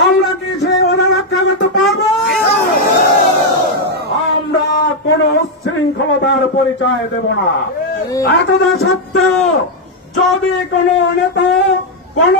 আমরা কি সেই ওরা রক্ষা করতে পারবো? আমরা কোন উচ্ছৃঙ্খলতার পরিচয় দেব না। এতটা সত্ত্বেও যদি কোন নেতা কোন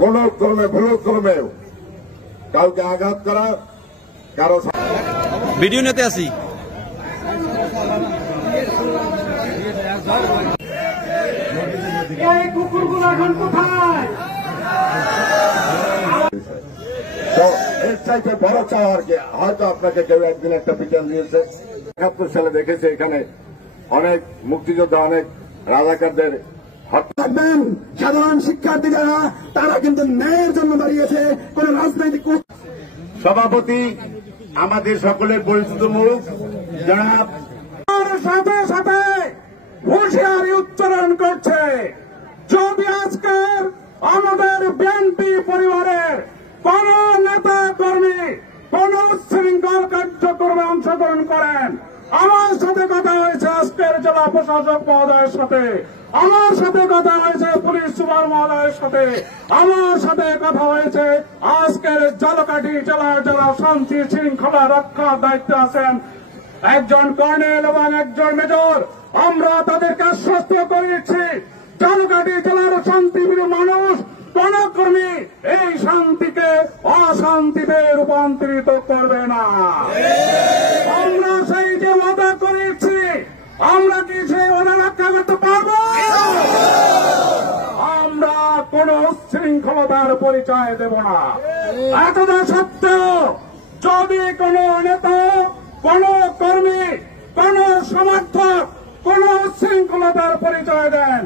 কোন ক্রমে ভুল ক্রমেও কাউকে আঘাত করা কারো ভিডিও নিতে আসি এই কুকুরগুলো এখন কোথায়? তো এর চাইতে বড় চাওয়া আর কি। হয়তো আপনাকে কেউ একদিন একটা বিজ্ঞান দিয়েছে। ৭১ সালে দেখেছে এখানে অনেক মুক্তিযোদ্ধা, অনেক রাজাকারদের থাকবেন। সাধারণ শিক্ষার্থী যারা তারা কিন্তু ন্যায়ের জন্য দাঁড়িয়েছে, কোন রাজনৈতিক সভাপতি আমাদের সকলের পরিচিত মুখ জনাব সাথে সাথে হুঁশিয়ারি উচ্চারণ করছে, যদি আজকের আমাদের বিএনপি পরিবারের কোন নেতা কর্মী কোন উচ্ছৃঙ্খল কার্যক্রমে অংশগ্রহণ করেন, আমার সাথে কথা হয়েছে আজকের জেলা প্রশাসক মহোদয়ের সাথে, আমার সাথে কথা হয়েছে পুলিশ সুপার মহোদয়ের সাথে, আমার সাথে কথা হয়েছে আজকের ঝালকাঠি জেলার যারা শান্তি শৃঙ্খলা রক্ষার দায়িত্বে আছেন একজন কর্নেল এবং একজন মেজর। আমরা তাদেরকে আশ্বস্ত করে দিচ্ছি, ঝালকাঠি জেলার শান্তিপ্রিয় মানুষ কোন কর্মী এই শান্তিকে অশান্তিতে রূপান্তরিত করবে না। আমরা সেই যে ওয়াদা করেছি, আমরা কি সেই ওয়াদা রক্ষা করতে পারবো? আমরা কোন উচ্ছৃঙ্খলতার পরিচয় দেব না। এতটা সত্ত্বেও যদি কোন নেতা কোন কর্মী কোন সমর্থক কোন উচ্ছৃঙ্খলতার পরিচয় দেন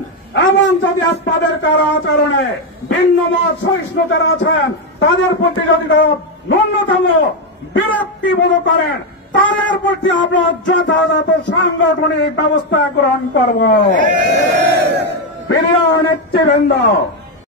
এবং যদি আপনাদের কারো আচরণে ভিন্ন মত সহিষ্ণুতা আছেন, তাদের প্রতি যদি তারা ন্যূনতম বিরক্তি বোধ করেন, তাদের প্রতি আমরা যথাযথ সাংগঠনিক ব্যবস্থা গ্রহণ করব। প্রিয় নেতৃবৃন্দ,